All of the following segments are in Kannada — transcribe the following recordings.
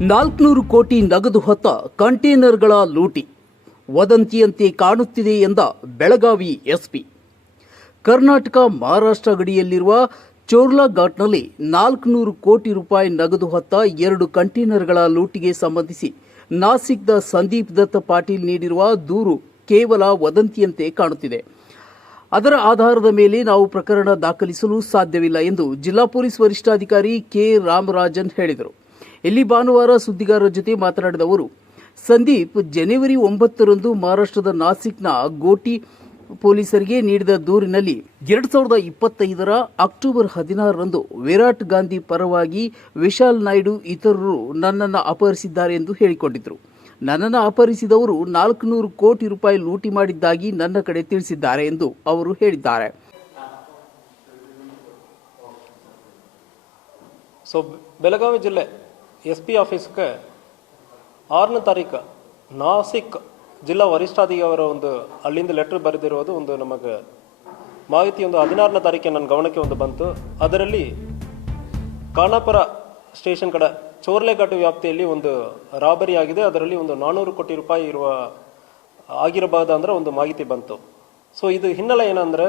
400 ಕೋಟಿ ನಗದು ಹೊತ್ತ ಕಂಟೇನರ್ಗಳ ಲೂಟಿ ವದಂತಿಯಂತೆ ಕಾಣುತ್ತಿದೆ ಎಂದ ಬೆಳಗಾವಿ ಎಸ್ಪಿ. ಕರ್ನಾಟಕ ಮಹಾರಾಷ್ಟ್ರ ಗಡಿಯಲ್ಲಿರುವ ಚೋರ್ಲಾ ಘಾಟ್ನಲ್ಲಿ 400 ಕೋಟಿ ರೂಪಾಯಿ ನಗದು ಹೊತ್ತ 2 ಕಂಟೇನರ್ಗಳ ಲೂಟಿಗೆ ಸಂಬಂಧಿಸಿ ನಾಸಿಕ್ದ ಸಂದೀಪ್ ದತ್ತ ಪಾಟೀಲ್ ನೀಡಿರುವ ದೂರು ಕೇವಲ ವದಂತಿಯಂತೆ ಕಾಣುತ್ತಿದೆ. ಅದರ ಆಧಾರದ ಮೇಲೆ ನಾವು ಪ್ರಕರಣ ದಾಖಲಿಸಲು ಸಾಧ್ಯವಿಲ್ಲ ಎಂದು ಜಿಲ್ಲಾ ಪೊಲೀಸ್ ವರಿಷ್ಠಾಧಿಕಾರಿ ಕೆ ರಾಮರಾಜನ್ ಹೇಳಿದರು. ಇಲ್ಲಿ ಭಾನುವಾರ ಸುದ್ದಿಗಾರರ ಜೊತೆ ಮಾತನಾಡಿದ ಅವರು, ಸಂದೀಪ್ ಜನವರಿ 9ರಂದು ಮಹಾರಾಷ್ಟ್ರದ ನಾಸಿಕ್ನ ಗೋಟಿ ಪೊಲೀಸರಿಗೆ ನೀಡಿದ ದೂರಿನಲ್ಲಿ 2025ರ ಅಕ್ಟೋಬರ್ 16ರಂದು ವಿರಾಟ್ ಗಾಂಧಿ ಪರವಾಗಿ ವಿಶಾಲ್ ನಾಯ್ಡು ಇತರರು ನನ್ನನ್ನು ಅಪಹರಿಸಿದ್ದಾರೆ ಎಂದು ಹೇಳಿಕೊಂಡಿದ್ದರು. ನನ್ನನ್ನು ಅಪಹರಿಸಿದವರು 400 ಕೋಟಿ ರೂಪಾಯಿ ಲೂಟಿ ಮಾಡಿದ್ದಾಗಿ ನನ್ನ ಕಡೆ ತಿಳಿಸಿದ್ದಾರೆ ಎಂದು ಅವರು ಹೇಳಿದ್ದಾರೆ. ಬೆಳಗಾವಿ ಜಿಲ್ಲೆ SP ಆಫೀಸ್ಗೆ 6ನೇ ತಾರೀಕು ನಾಸಿಕ್ ಜಿಲ್ಲಾ ವರಿಷ್ಠಾಧಿಕಾರಿ ಒಂದು ಅಲ್ಲಿಂದ ಲೆಟರ್ ಬರೆದಿರೋದು ಒಂದು ನಮಗೆ ಮಾಹಿತಿ ಒಂದು 16ನೇ ತಾರೀಕಿಗೆ ನನ್ನ ಗಮನಕ್ಕೆ ಒಂದು ಬಂತು. ಅದರಲ್ಲಿ ಖಾನಾಪುರ ಸ್ಟೇಷನ್ ಕಡೆ ಚೋರ್ಲೆಘಾಟ್ ವ್ಯಾಪ್ತಿಯಲ್ಲಿ ಒಂದು ರಾಬರಿ ಆಗಿದೆ, ಅದರಲ್ಲಿ ಒಂದು 400 ಕೋಟಿ ರೂಪಾಯಿ ಆಗಿರಬಹುದು ಅಂದ್ರೆ ಒಂದು ಮಾಹಿತಿ ಬಂತು. ಇದು ಹಿನ್ನೆಲೆ ಏನಂದ್ರೆ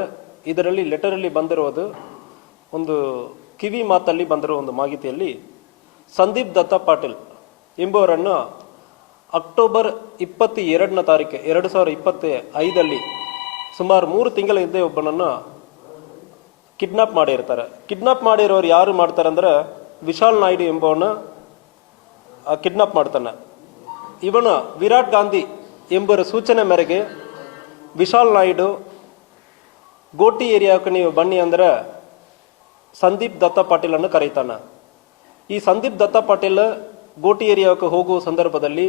ಇದರಲ್ಲಿ ಲೆಟರಲ್ಲಿ ಬಂದಿರೋದು ಒಂದು ಕಿವಿ ಮಾತಲ್ಲಿ ಬಂದಿರೋ ಒಂದು ಮಾಹಿತಿಯಲ್ಲಿ ಸಂದೀಪ್ ದತ್ತ ಪಾಟೀಲ್ ಎಂಬುವರನ್ನು ಅಕ್ಟೋಬರ್ 22ನೇ ತಾರೀಕು 2025 ಸುಮಾರು 3 ತಿಂಗಳ ಹಿಂದೆ ಒಬ್ಬನನ್ನು ಕಿಡ್ನಾಪ್ ಮಾಡಿರ್ತಾರೆ. ಕಿಡ್ನಾಪ್ ಮಾಡಿರೋರು ಯಾರು ಮಾಡ್ತಾರೆ ಅಂದ್ರೆ ವಿಶಾಲ್ ನಾಯ್ಡು ಎಂಬವನ್ನ ಕಿಡ್ನಾಪ್ ಮಾಡ್ತಾನೆ. ಇವನು ವಿರಾಟ್ ಗಾಂಧಿ ಎಂಬುವರ ಸೂಚನೆ ಮೇರೆಗೆ ವಿಶಾಲ್ ನಾಯ್ಡು ಗೋಟಿ ಏರಿಯಾಕ್ಕೆ ನೀವು ಬನ್ನಿ ಅಂದ್ರೆ ಸಂದೀಪ್ ದತ್ತ ಪಾಟೀಲ್ ಅನ್ನು ಕರೀತಾನೆ. ಈ ಸಂದೀಪ್ ದತ್ತ ಪಾಟೀಲ್ ಗೋಟಿ ಏರಿಯಾಕ್ಕೆ ಹೋಗುವ ಸಂದರ್ಭದಲ್ಲಿ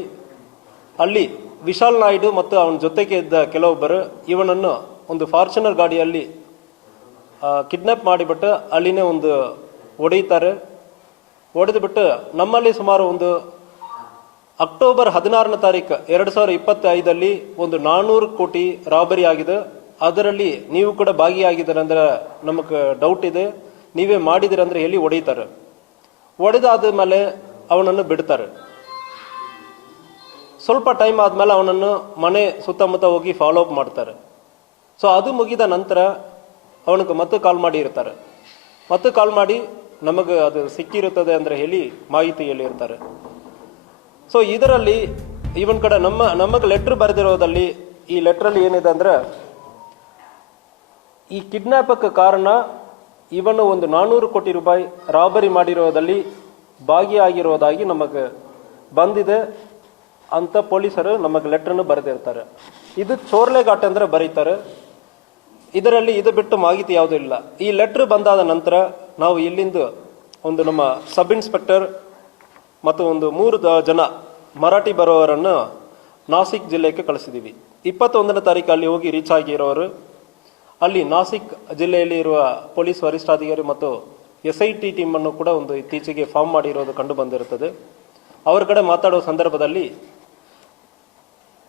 ಅಲ್ಲಿ ವಿಶಾಲ್ ನಾಯ್ಡು ಮತ್ತು ಅವನ ಜೊತೆಗೆ ಇದ್ದ ಕೆಲವೊಬ್ಬರು ಇವನನ್ನು ಒಂದು ಫಾರ್ಚುನರ್ ಗಾಡಿಯಲ್ಲಿ ಕಿಡ್ನಾಪ್ ಮಾಡಿಬಿಟ್ಟು ಅಲ್ಲಿನೇ ಒಂದು ಹೊಡೆಯುತ್ತಾರೆ. ಹೊಡೆದುಬಿಟ್ಟು ನಮ್ಮಲ್ಲಿ ಸುಮಾರು ಒಂದು ಅಕ್ಟೋಬರ್ 16ನೇ ತಾರೀಕು 2025 ಒಂದು 400 ಕೋಟಿ ರಾಬರಿ ಆಗಿದೆ. ಅದರಲ್ಲಿ ನೀವು ಕೂಡ ಭಾಗಿಯಾಗಿದ್ದೀರ ಅಂದ್ರೆ ನಮಗೆ ಡೌಟ್ ಇದೆ, ನೀವೇ ಮಾಡಿದಿರ ಅಂದ್ರೆ ಹೇಳಿ ಹೊಡೆಯುತ್ತಾರೆ. ಹೊಡೆದಾದ ಮೇಲೆ ಅವನನ್ನು ಬಿಡ್ತಾರೆ. ಸ್ವಲ್ಪ ಟೈಮ್ ಆದ್ಮೇಲೆ ಅವನನ್ನು ಮನೆ ಸುತ್ತಮುತ್ತ ಹೋಗಿ ಫಾಲೋ ಅಪ್ ಮಾಡ್ತಾರೆ. ಅದು ಮುಗಿದ ನಂತರ ಅವನಿಗೆ ಮತ್ತೆ ಕಾಲ್ ಮಾಡಿ ಇರ್ತಾರೆ. ಮತ್ತೆ ಕಾಲ್ ಮಾಡಿ ನಮಗೆ ಅದು ಸಿಕ್ಕಿರುತ್ತದೆ ಅಂದ್ರೆ ಹೇಳಿ ಮಾಹಿತಿ ಹೇಳಿರ್ತಾರೆ. ಇದರಲ್ಲಿ ಇವನ್ ಕಡೆ ನಮಗೆ ಲೆಟರ್ ಬರೆದಿರೋದಲ್ಲಿ ಈ ಲೆಟರಲ್ಲಿ ಏನಿದೆ ಅಂದ್ರೆ ಈ ಕಿಡ್ನಾಪಕ್ಕೆ ಕಾರಣ ಇವನು ಒಂದು 400 ಕೋಟಿ ರೂಪಾಯಿ ರಾಬರಿ ಮಾಡಿರೋದಲ್ಲಿ ಭಾಗಿಯಾಗಿರೋದಾಗಿ ನಮಗೆ ಬಂದಿದೆ ಅಂತ ಪೊಲೀಸರು ನಮಗೆ ಲೆಟರ್ನು ಬರೆದಿರ್ತಾರೆ. ಇದು ಚೋರ್ಲೆಘಾಟ್ ಅಂದ್ರೆ ಬರೀತಾರೆ. ಇದರಲ್ಲಿ ಇದು ಬಿಟ್ಟು ಮಾಹಿತಿ ಯಾವುದೂ ಇಲ್ಲ. ಈ ಲೆಟರ್ ಬಂದಾದ ನಂತರ ನಾವು ಇಲ್ಲಿಂದ ಒಂದು ನಮ್ಮ ಸಬ್ ಇನ್ಸ್ಪೆಕ್ಟರ್ ಮತ್ತು ಒಂದು 3 ಜನ ಮರಾಠಿ ಬರೋವರನ್ನು ನಾಸಿಕ್ ಜಿಲ್ಲೆಗೆ ಕಳಿಸಿದ್ದೀವಿ. 21ನೇ ತಾರೀಕು ಅಲ್ಲಿ ಹೋಗಿ ರೀಚ್ ಆಗಿರೋರು ಅಲ್ಲಿ ನಾಸಿಕ್ ಜಿಲ್ಲೆಯಲ್ಲಿ ಇರುವ ಪೊಲೀಸ್ ವರಿಷ್ಠಾಧಿಕಾರಿ ಮತ್ತು SIT ಟೀಮ್ ಅನ್ನು ಕೂಡ ಒಂದು ಇತ್ತೀಚೆಗೆ ಫಾರ್ಮ್ ಮಾಡಿರೋದು ಕಂಡು ಬಂದಿರುತ್ತದೆ. ಅವರ ಕಡೆ ಮಾತಾಡುವ ಸಂದರ್ಭದಲ್ಲಿ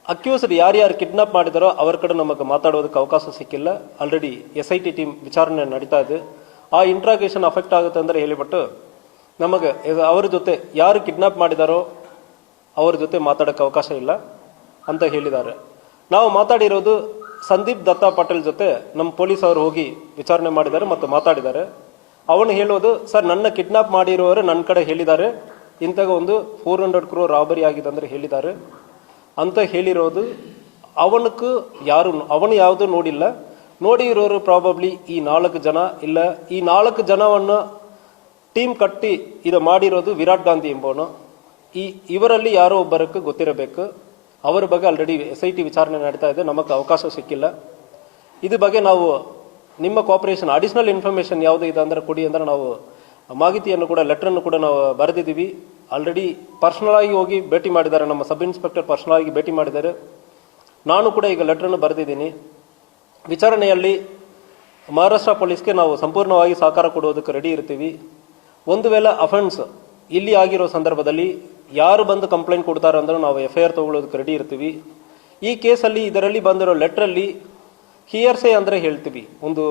ಅಕ್ಯೂಸ್ಡ್ ಯಾರ್ಯಾರು ಕಿಡ್ನಾಪ್ ಮಾಡಿದಾರೋ ಅವರ ಕಡೆ ನಮಗೆ ಮಾತಾಡೋದಕ್ಕೆ ಅವಕಾಶ ಸಿಕ್ಕಿಲ್ಲ. ಆಲ್ರೆಡಿ SIT ಟೀಮ್ ವಿಚಾರಣೆ ನಡೀತಾ ಇದೆ. ಆ ಇಂಟ್ರಾಗೇಷನ್ ಅಫೆಕ್ಟ್ ಆಗುತ್ತೆ ಅಂದ್ರೆ ಹೇಳಿಬಿಟ್ಟು ನಮಗೆ ಅವರ ಜೊತೆ ಯಾರು ಕಿಡ್ನಾಪ್ ಮಾಡಿದಾರೋ ಅವ್ರ ಜೊತೆ ಮಾತಾಡೋಕ್ಕೆ ಅವಕಾಶ ಇಲ್ಲ ಅಂತ ಹೇಳಿದ್ದಾರೆ. ನಾವು ಮಾತಾಡಿರೋದು ಸಂದೀಪ್ ದತ್ತ ಪಾಟೀಲ್ ಜೊತೆ ನಮ್ಮ ಪೊಲೀಸ್ ಅವರು ಹೋಗಿ ವಿಚಾರಣೆ ಮಾಡಿದ್ದಾರೆ ಮತ್ತು ಮಾತಾಡಿದ್ದಾರೆ. ಅವನು ಹೇಳೋದು, ಸರ್ ನನ್ನ ಕಿಡ್ನಾಪ್ ಮಾಡಿರೋರು ನನ್ನ ಕಡೆ ಹೇಳಿದ್ದಾರೆ, ಇಂತಹ ಒಂದು 400 ಕ್ರೋರ್ ರಾಬರಿ ಆಗಿದೆ ಅಂದ್ರೆ ಹೇಳಿದ್ದಾರೆ ಅಂತ ಹೇಳಿರೋದು. ಅವನು ಯಾವುದು ನೋಡಿಲ್ಲ. ನೋಡಿರೋರು ಪ್ರಾಬಬ್ಲಿ ಈ 4 ಜನ ಇಲ್ಲ. ಈ 4 ಜನವನ್ನು ಟೀಮ್ ಕಟ್ಟಿ ಇದು ಮಾಡಿರೋದು ವಿರಾಟ್ ಗಾಂಧಿ ಎಂಬವನು. ಇವರಲ್ಲಿ ಯಾರೋ ಒಬ್ಬರಕ್ಕೆ ಗೊತ್ತಿರಬೇಕು. ಅವರ ಬಗ್ಗೆ ಆಲ್ರೆಡಿ SIT ವಿಚಾರಣೆ ನಡೀತಾ ಇದೆ, ನಮಗೆ ಅವಕಾಶ ಸಿಕ್ಕಿಲ್ಲ. ಇದ್ರ ಬಗ್ಗೆ ನಾವು ನಿಮ್ಮ ಕೋಆಪರೇಷನ್ ಅಡಿಷನಲ್ ಇನ್ಫಾರ್ಮೇಶನ್ ಯಾವುದು ಇದೆ ಅಂದ್ರೆ ಕೊಡಿ ಅಂದ್ರೆ ನಾವು ಮಾಹಿತಿಯನ್ನು ಕೂಡ ಲೆಟರನ್ನು ಕೂಡ ನಾವು ಬರೆದಿದ್ದೀವಿ. ಆಲ್ರೆಡಿ ಪರ್ಸನಲ್ ಆಗಿ ಹೋಗಿ ಭೇಟಿ ಮಾಡಿದ್ದಾರೆ, ನಮ್ಮ ಸಬ್ ಇನ್ಸ್ಪೆಕ್ಟರ್ ಪರ್ಸನಲ್ ಆಗಿ ಭೇಟಿ ಮಾಡಿದ್ದಾರೆ. ನಾನು ಕೂಡ ಈಗ ಲೆಟರನ್ನು ಬರೆದಿದ್ದೀನಿ. ವಿಚಾರಣೆಯಲ್ಲಿ ಮಹಾರಾಷ್ಟ್ರ ಪೊಲೀಸ್ಗೆ ನಾವು ಸಂಪೂರ್ಣವಾಗಿ ಸಹಕಾರ ಕೊಡುವುದಕ್ಕೆ ರೆಡಿ ಇರ್ತೀವಿ. ಒಂದು ವೇಳೆ ಅಫೆನ್ಸ್ ಇಲ್ಲಿ ಆಗಿರೋ ಸಂದರ್ಭದಲ್ಲಿ ಯಾರು ಬಂದು ಕಂಪ್ಲೇಂಟ್ ಕೊಡ್ತಾರೆ ಅಂದ್ರೆ ನಾವು FIR ತಗೊಳ್ಳೋದಕ್ಕೆ ರೆಡಿ ಇರ್ತೀವಿ. ಈ ಕೇಸಲ್ಲಿ ಇದರಲ್ಲಿ ಬಂದಿರೋ ಲೆಟ್ರಲ್ಲಿ ಹಿಯರ್ಸೆ ಅಂದ್ರೆ ಹೇಳ್ತೀವಿ, ಒಂದು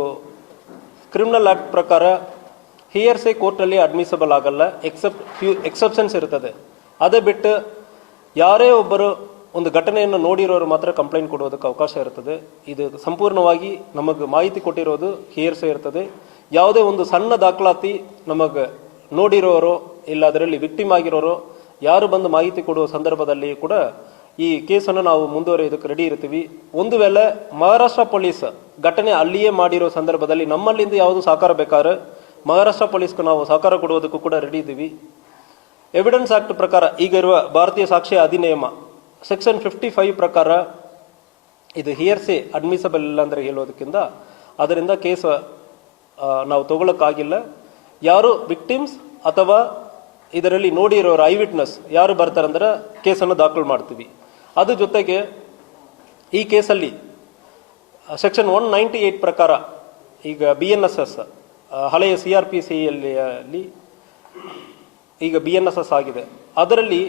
ಕ್ರಿಮಿನಲ್ ಆಕ್ಟ್ ಪ್ರಕಾರ ಹಿಯರ್ಸೆ ಕೋರ್ಟಲ್ಲಿ ಅಡ್ಮಿಸಬಲ್ ಆಗಲ್ಲ, ಎಕ್ಸೆಪ್ಟ್ ಫ್ಯೂ ಎಕ್ಸೆಪ್ಷನ್ಸ್ ಇರ್ತದೆ. ಅದೇ ಬಿಟ್ಟು ಯಾರೇ ಒಬ್ಬರು ಒಂದು ಘಟನೆಯನ್ನು ನೋಡಿರೋರು ಮಾತ್ರ ಕಂಪ್ಲೇಂಟ್ ಕೊಡುವುದಕ್ಕೆ ಅವಕಾಶ ಇರ್ತದೆ. ಇದು ಸಂಪೂರ್ಣವಾಗಿ ನಮಗೆ ಮಾಹಿತಿ ಕೊಟ್ಟಿರೋದು ಹೇರ್ಸೆ ಇರ್ತದೆ. ಯಾವುದೇ ಒಂದು ಸಣ್ಣ ದಾಖಲಾತಿ ನಮಗೆ ನೋಡಿರೋರು ಇಲ್ಲ ಅದರಲ್ಲಿ ವಿಕ್ಟಿಮ್ ಆಗಿರೋರು ಯಾರು ಬಂದು ಮಾಹಿತಿ ಕೊಡುವ ಸಂದರ್ಭದಲ್ಲಿ ಕೂಡ ಈ ಕೇಸನ್ನು ನಾವು ಮುಂದುವರಿಯೋದಕ್ಕೆ ರೆಡಿ ಇರ್ತೀವಿ. ಒಂದು ವೇಳೆ ಮಹಾರಾಷ್ಟ್ರ ಪೊಲೀಸ್ ಘಟನೆ ಅಲ್ಲಿಯೇ ಮಾಡಿರೋ ಸಂದರ್ಭದಲ್ಲಿ ನಮ್ಮಲ್ಲಿಂದ ಯಾವುದು ಸಹಕಾರ ಬೇಕಾದ್ರೆ ಮಹಾರಾಷ್ಟ್ರ ಪೊಲೀಸ್ಗೆ ನಾವು ಸಹಕಾರ ಕೊಡುವುದಕ್ಕೂ ಕೂಡ ರೆಡಿ ಇದ್ದೀವಿ. ಎವಿಡೆನ್ಸ್ ಆಕ್ಟ್ ಪ್ರಕಾರ ಈಗ ಇರುವ ಭಾರತೀಯ ಸಾಕ್ಷ್ಯ ಅಧಿನಿಯಮ ಸೆಕ್ಷನ್ 55 ಪ್ರಕಾರ ಇದು ಹಿಯರ್ಸೆ ಅಡ್ಮಿಸಬಲ್ ಇಲ್ಲ ಅಂದ್ರೆ ಹೇಳೋದಕ್ಕಿಂತ ಅದರಿಂದ ಕೇಸ್ ನಾವು ತಗೊಳಕ್ಕಾಗಿಲ್ಲ. ಯಾರು ವಿಕ್ಟಿಮ್ಸ್ ಅಥವಾ ಇದರಲ್ಲಿ ನೋಡಿರೋರು ಐ ವಿಟ್ನೆಸ್ ಯಾರು ಬರ್ತಾರಂದ್ರೆ ಕೇಸನ್ನು ದಾಖಲು ಮಾಡ್ತೀವಿ. ಅದ್ರ ಜೊತೆಗೆ ಈ ಕೇಸಲ್ಲಿ ಸೆಕ್ಷನ್ 198 ಪ್ರಕಾರ ಈಗ BNSS ಹಳೆಯ CRPC ಅಲ್ಲಿ ಈಗ BNSS ಆಗಿದೆ. ಅದರಲ್ಲಿ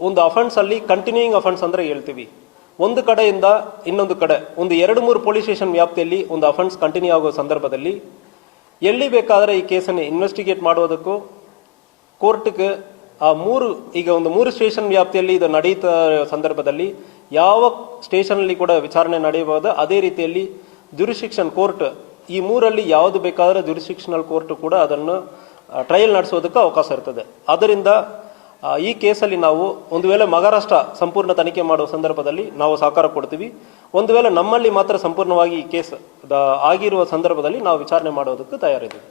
ಒಂದು ಅಫೆನ್ಸ್ ಅಲ್ಲಿ ಕಂಟಿನ್ಯೂಯಿಂಗ್ ಅಫೆನ್ಸ್ ಅಂದ್ರೆ ಹೇಳ್ತೀವಿ. ಒಂದು ಕಡೆಯಿಂದ ಇನ್ನೊಂದು ಕಡೆ ಒಂದು 2-3 ಪೊಲೀಸ್ ಸ್ಟೇಷನ್ ವ್ಯಾಪ್ತಿಯಲ್ಲಿ ಒಂದು ಅಫೆನ್ಸ್ ಕಂಟಿನ್ಯೂ ಆಗೋ ಸಂದರ್ಭದಲ್ಲಿ ಎಲ್ಲಿ ಬೇಕಾದ್ರೆ ಈ ಕೇಸನ್ನು ಇನ್ವೆಸ್ಟಿಗೇಟ್ ಮಾಡೋದಕ್ಕೂ ಕೋರ್ಟ್ಗೆ ಈಗ ಒಂದು 3 ಸ್ಟೇಷನ್ ವ್ಯಾಪ್ತಿಯಲ್ಲಿ ಇದು ನಡೆಯುತ್ತ ಸಂದರ್ಭದಲ್ಲಿ ಯಾವ ಸ್ಟೇಷನ್ ಅಲ್ಲಿ ಕೂಡ ವಿಚಾರಣೆ ನಡೆಯಬಹುದು. ಅದೇ ರೀತಿಯಲ್ಲಿ ಜುರಿಸ್ಡಿಕ್ಷನ್ ಕೋರ್ಟ್ ಈ 3ರಲ್ಲಿ ಯಾವುದು ಬೇಕಾದ್ರೆ ಜುರಿಸ್ಡಿಕ್ಷನಲ್ ಕೋರ್ಟ್ ಕೂಡ ಅದನ್ನು ಟ್ರಯಲ್ ನಡೆಸೋದಕ್ಕೆ ಅವಕಾಶ ಇರ್ತದೆ. ಅದರಿಂದ ಈ ಕೇಸಲ್ಲಿ ನಾವು ಒಂದು ವೇಳೆ ಮಹಾರಾಷ್ಟ್ರ ಸಂಪೂರ್ಣ ತನಿಖೆ ಮಾಡುವ ಸಂದರ್ಭದಲ್ಲಿ ನಾವು ಸಹಕಾರ ಕೊಡ್ತೀವಿ. ಒಂದು ವೇಳೆ ನಮ್ಮಲ್ಲಿ ಮಾತ್ರ ಸಂಪೂರ್ಣವಾಗಿ ಈ ಕೇಸ್ ಆಗಿರುವ ಸಂದರ್ಭದಲ್ಲಿ ನಾವು ವಿಚಾರಣೆ ಮಾಡೋದಕ್ಕೆ ತಯಾರಿದ್ದೀವಿ.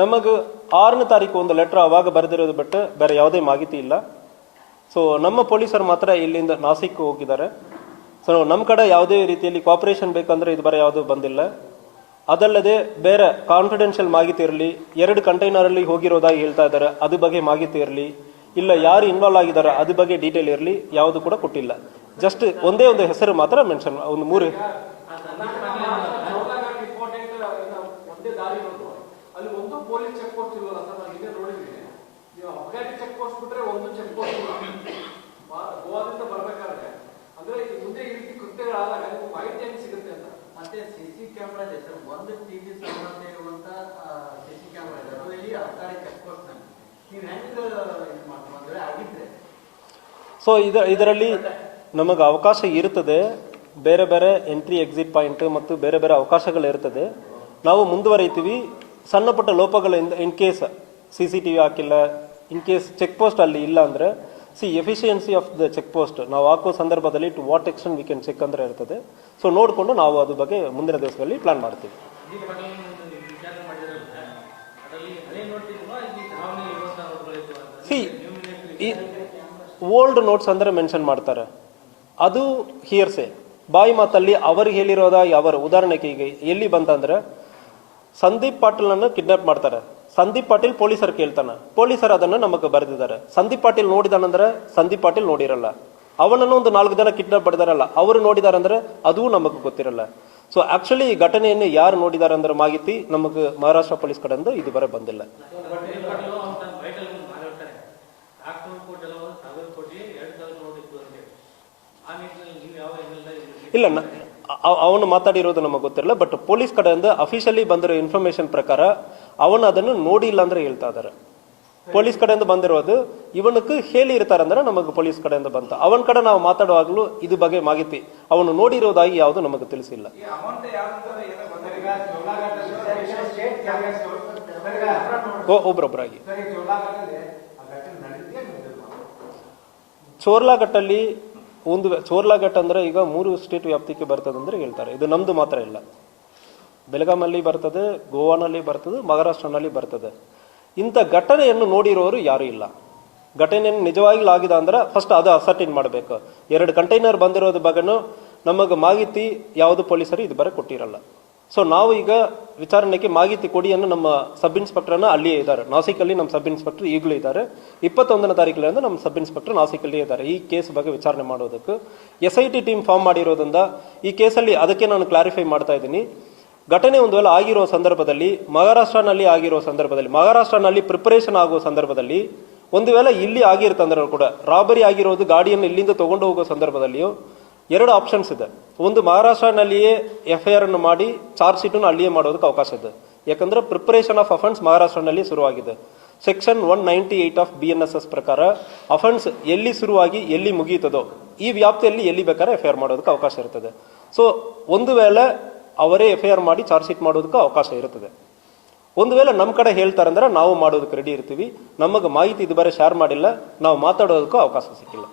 ನಮಗೆ 6ನೇ ತಾರೀಕು ಒಂದು ಲೆಟರ್ ಅವಾಗ ಬರೆದಿರೋದು ಬಿಟ್ಟು ಬೇರೆ ಯಾವುದೇ ಮಾಹಿತಿ ಇಲ್ಲ. ಸೊ ನಮ್ಮ ಪೊಲೀಸರು ಮಾತ್ರ ಇಲ್ಲಿಂದ ನಾಸಿಕ್ ಹೋಗಿದ್ದಾರೆ. ಸೊ ನಮ್ಮ ಕಡೆ ಯಾವುದೇ ರೀತಿಯಲ್ಲಿ ಕೋಆಪರೇಷನ್ ಬೇಕಂದ್ರೆ ಇದು ಬೇರೆ ಯಾವುದೂ ಬಂದಿಲ್ಲ. ಅದಲ್ಲದೆ ಬೇರೆ ಕಾನ್ಫಿಡೆನ್ಷಿಯಲ್ ಮಾಹಿತಿ ಇರಲಿ, 2 ಕಂಟೈನರ್ ಅಲ್ಲಿ ಹೋಗಿರೋದಾಗಿ ಹೇಳ್ತಾ ಇದ್ದಾರೆ, ಅದ್ರ ಬಗ್ಗೆ ಮಾಹಿತಿ ಇರಲಿ, ಇಲ್ಲ ಯಾರು ಇನ್ವಾಲ್ವ್ ಆಗಿದ್ದಾರೆ ಅದ್ರ ಬಗ್ಗೆ ಡೀಟೇಲ್ ಇರಲಿ, ಯಾವುದು ಕೂಡ ಕೊಟ್ಟಿಲ್ಲ. ಜಸ್ಟ್ ಒಂದೇ ಒಂದು ಹೆಸರು ಮಾತ್ರ ಮೆನ್ಷನ್ ಒಂದು 3 ಅಲ್ಲಿ ಒಂದು ಪೊಲೀಸ್ ಚೆಕ್ ಪೋಸ್ಟ್ ಇಲ್ವಲ್ಲ ಸರ್, ನಾನು ಇಲ್ಲೇ ನೋಡಿದ್ದೀನಿ. ನೀವು ಅಬ್ಗಾಟಿ ಚೆಕ್ ಪೋಸ್ಟ್ ಬಿಟ್ರೆ ಒಂದು ಚೆಕ್ ಪೋಸ್ಟ್ ಗೋವಾದಿಂದ ಬರ್ಬೇಕಾದ್ರೆ ಅಂದ್ರೆ ಮುಂದೆ ಈ ರೀತಿ ಕೃತ್ಯಗಳಾದಾಗ ನಿಮ್ಗೆ ಮಾಹಿತಿ ಹೆಂಗ್ ಸಿಗುತ್ತೆ ಅಂತ. ಮತ್ತೆ CC ಕ್ಯಾಮ್ರಾ ಇದೆ ಸರ್, ಒಂದು TV ಸಂಬಂಧ ಇರುವಂತ CC ಕ್ಯಾಮ್ರಾ ಇದೆ, ಅದು ಇಲ್ಲಿ ಅಬ್ಗಾಟಿ ಚೆಕ್ ಪೋಸ್ಟ್ ನಲ್ಲಿ ನೀವು ಹೆಂಗ್ ಇದು ಮಾಡ್ಕೊಂಡ್ರೆ ಆಗಿದ್ರೆ. ಸೊ ಇದರಲ್ಲಿ ನಮಗೆ ಅವಕಾಶ ಇರುತ್ತದೆ, ಬೇರೆ ಬೇರೆ ಎಂಟ್ರಿ ಎಕ್ಸಿಟ್ ಪಾಯಿಂಟ್ ಮತ್ತು ಬೇರೆ ಬೇರೆ ಅವಕಾಶಗಳು ಇರ್ತದೆ. ನಾವು ಮುಂದುವರಿತೀವಿ. ಸಣ್ಣ ಪುಟ್ಟ ಲೋಪಗಳಿಂದ ಇನ್ ಕೇಸ್ CCTV ಹಾಕಿಲ್ಲ, ಇನ್ ಕೇಸ್ ಚೆಕ್ ಪೋಸ್ಟ್ ಅಲ್ಲಿ ಇಲ್ಲ ಅಂದ್ರೆ efficiency of the check post ನಾವು ಹಾಕೋ ಸಂದರ್ಭದಲ್ಲಿ to what extent we can check ಅಂದ್ರೆ ಇರ್ತದೆ. ಸೊ ನೋಡಿಕೊಂಡು ನಾವು ಅದ್ರ ಬಗ್ಗೆ ಮುಂದಿನ ದಿವಸಗಳಲ್ಲಿ ಪ್ಲಾನ್ ಮಾಡ್ತೀವಿ. ಓಲ್ಡ್ ನೋಟ್ಸ್ ಅಂದ್ರೆ ಮೆನ್ಷನ್ ಮಾಡ್ತಾರೆ, ಅದು ಹಿಯರ್ಸೆ ಬಾಯಿ ಮಾತಲ್ಲಿ ಅವ್ರಿಗೆ ಹೇಳಿರೋದ ಅವರ ಉದಾಹರಣೆಗೆ ಈಗ ಎಲ್ಲಿ ಬಂತಂದ್ರೆ ಸಂದೀಪ್ ಪಾಟೀಲ್ನನ್ನು ಕಿಡ್ನಾಪ್ ಮಾಡ್ತಾರೆ. ಸಂದೀಪ್ ಪಾಟೀಲ್ ಪೊಲೀಸರು ಕೇಳ್ತಾನೆ, ಪೊಲೀಸರು ಅದನ್ನು ನಮಗೆ ಬರೆದಿದ್ದಾರೆ. ಸಂದೀಪ್ ಪಾಟೀಲ್ ನೋಡಿದಾನಂದ್ರೆ ಸಂದೀಪ್ ಪಾಟೀಲ್ ನೋಡಿರಲ್ಲ, ಅವನನ್ನು ಒಂದು 4 ಜನ ಕಿಡ್ನಾಪ್ ಮಾಡಿದಾರಲ್ಲ ಅವರು ನೋಡಿದಾರಂದ್ರೆ ಅದೂ ನಮಗೆ ಗೊತ್ತಿರಲ್ಲ. ಸೊ ಆಕ್ಚುಲಿ ಈ ಘಟನೆಯನ್ನು ಯಾರು ನೋಡಿದಾರೆ ಅಂದ್ರೆ ಮಾಹಿತಿ ನಮಗೆ ಮಹಾರಾಷ್ಟ್ರ ಪೊಲೀಸ್ ಕಡೆಯಿಂದ ಇದು ಬರ ಬಂದಿಲ್ಲ. ಇಲ್ಲ, ಅವನು ಮಾತಾಡಿರೋದು ನಮಗೆ ಗೊತ್ತಿರಲ್ಲ. ಬಟ್ ಪೊಲೀಸ್ ಕಡೆಯಿಂದ ಅಫಿಷಿಯಲಿ ಬಂದಿರೋ ಇನ್ಫಾರ್ಮೇಶನ್ ಪ್ರಕಾರ ಅವನು ಅದನ್ನು ನೋಡಿಲ್ಲ ಅಂದ್ರೆ ಹೇಳ್ತಾ ಇದಾರೆ. ಪೊಲೀಸ್ ಕಡೆಯಿಂದ ಬಂದಿರೋದು ಇವನಕ್ಕೆ ಹೇಳಿ ಇರ್ತಾರಂದ್ರೆ ನಮಗೆ ಪೊಲೀಸ್ ಕಡೆಯಿಂದ ಬಂತ. ಅವನ ಕಡೆ ನಾವು ಮಾತಾಡುವಾಗಲೂ ಇದು ಬಗ್ಗೆ ಮಾಹಿತಿ ಅವನು ನೋಡಿರೋದಾಗಿ ಯಾವುದು ನಮಗೆ ತಿಳಿಸಿಲ್ಲ. ಒಬ್ರೊಬ್ಬರಾಗಿ ಚೋರ್ಲಾಘಟ್ಟಲ್ಲಿ ಚೋರ್ಲಾಘಟ್ಟ ಅಂದ್ರೆ ಈಗ 3 ಸ್ಟೇಟ್ ವ್ಯಾಪ್ತಿಗೆ ಬರ್ತದೆ ಅಂದ್ರೆ ಹೇಳ್ತಾರೆ. ಇದು ನಮ್ದು ಮಾತ್ರ ಇಲ್ಲ, ಬೆಳಗಾಮಲ್ಲಿ ಬರ್ತದೆ, ಗೋವಾನಲ್ಲಿ ಬರ್ತದೆ, ಮಹಾರಾಷ್ಟ್ರನಲ್ಲಿ ಬರ್ತದೆ. ಇಂಥ ಘಟನೆಯನ್ನು ನೋಡಿರೋರು ಯಾರು ಇಲ್ಲ. ಘಟನೆಯನ್ನು ನಿಜವಾಗಿ ಆಗಿದೆ ಅಂದ್ರೆ ಫಸ್ಟ್ ಅದು ಅಸರ್ಟೈನ್ ಮಾಡಬೇಕು. 2 ಕಂಟೈನರ್ ಬಂದಿರೋದ್ರ ಬಗ್ಗೆನೂ ನಮಗೆ ಮಾಹಿತಿ ಯಾವುದು ಪೊಲೀಸರು ಇದು ಬರ ಕೊಟ್ಟಿರಲ್ಲ. ಸೊ ನಾವು ಈಗ ವಿಚಾರಣೆಗೆ ಮಾಹಿತಿ ಕೊಡಿಯನ್ನು ನಮ್ಮ ಸಬ್ ಇನ್ಸ್ಪೆಕ್ಟರ್ನ ಅಲ್ಲಿಯೇ ಇದ್ದಾರೆ, ನಾಸಿಕಲ್ಲಿ ನಮ್ಮ ಸಬ್ ಇನ್ಸ್ಪೆಕ್ಟರ್ ಈಗಲೂ ಇದ್ದಾರೆ. 21ನೇ ತಾರೀಕಿನಿಂದ ನಮ್ಮ ಸಬ್ ಇನ್ಸ್ಪೆಕ್ಟರ್ ನಾಸಿಕಲ್ಲಿ ಇದ್ದಾರೆ ಈ ಕೇಸ್ ಬಗ್ಗೆ ವಿಚಾರಣೆ ಮಾಡೋದಕ್ಕೆ. SIT ಟೀಮ್ ಫಾರ್ಮ್ ಮಾಡಿರೋದ್ರಿಂದ ಈ ಕೇಸಲ್ಲಿ ಅದಕ್ಕೆ ನಾನು ಕ್ಲಾರಿಫೈ ಮಾಡ್ತಾ ಇದ್ದೀನಿ. ಘಟನೆ ಒಂದು ವೇಳೆ ಆಗಿರೋ ಸಂದರ್ಭದಲ್ಲಿ ಮಹಾರಾಷ್ಟ್ರನಲ್ಲಿ ಆಗಿರೋ ಸಂದರ್ಭದಲ್ಲಿ ಮಹಾರಾಷ್ಟ್ರನಲ್ಲಿ ಪ್ರಿಪರೇಷನ್ ಆಗೋ ಸಂದರ್ಭದಲ್ಲಿ ಒಂದು ವೇಳೆ ಇಲ್ಲಿ ಆಗಿರ್ತಂದ್ರೆ ಕೂಡ ರಾಬರಿ ಆಗಿರೋದು ಗಾಡಿಯನ್ನು ಇಲ್ಲಿಂದ ತಗೊಂಡು ಹೋಗೋ ಸಂದರ್ಭದಲ್ಲಿಯೂ 2 ಆಪ್ಷನ್ಸ್ ಇದೆ. ಒಂದು ಮಹಾರಾಷ್ಟ್ರನಲ್ಲಿಯೇ FIR ಅನ್ನು ಮಾಡಿ ಚಾರ್ಜ್ ಶೀಟನ್ನು ಅಲ್ಲಿಯೇ ಮಾಡೋದಕ್ಕೆ ಅವಕಾಶ ಇದೆ. ಯಾಕಂದ್ರೆ ಪ್ರಿಪರೇಷನ್ ಆಫ್ ಅಫೆನ್ಸ್ ಮಹಾರಾಷ್ಟ್ರನಲ್ಲಿ ಶುರುವಾಗಿದೆ. ಸೆಕ್ಷನ್ 198 ಆಫ್ BNSS ಪ್ರಕಾರ ಅಫೆನ್ಸ್ ಎಲ್ಲಿ ಶುರುವಾಗಿ ಎಲ್ಲಿ ಮುಗಿಯುತ್ತದೋ ಈ ವ್ಯಾಪ್ತಿಯಲ್ಲಿ ಎಲ್ಲಿ ಬೇಕಾದ್ರೆ FIR ಮಾಡೋದಕ್ಕೆ ಅವಕಾಶ ಇರ್ತದೆ. ಸೊ ಒಂದು ವೇಳೆ ಅವರೇ FIR ಮಾಡಿ ಚಾರ್ಜ್ ಶೀಟ್ ಮಾಡೋದಕ್ಕೆ ಅವಕಾಶ ಇರುತ್ತದೆ. ಒಂದು ವೇಳೆ ನಮ್ಮ ಕಡೆ ಹೇಳ್ತಾರಂದ್ರೆ ನಾವು ಮಾಡೋದಕ್ಕೆ ರೆಡಿ ಇರ್ತೀವಿ. ನಮಗೆ ಮಾಹಿತಿ ಇದು ಬೇರೆ ಶೇರ್ ಮಾಡಿಲ್ಲ, ನಾವು ಮಾತಾಡೋದಕ್ಕೂ ಅವಕಾಶ ಸಿಕ್ಕಿಲ್ಲ.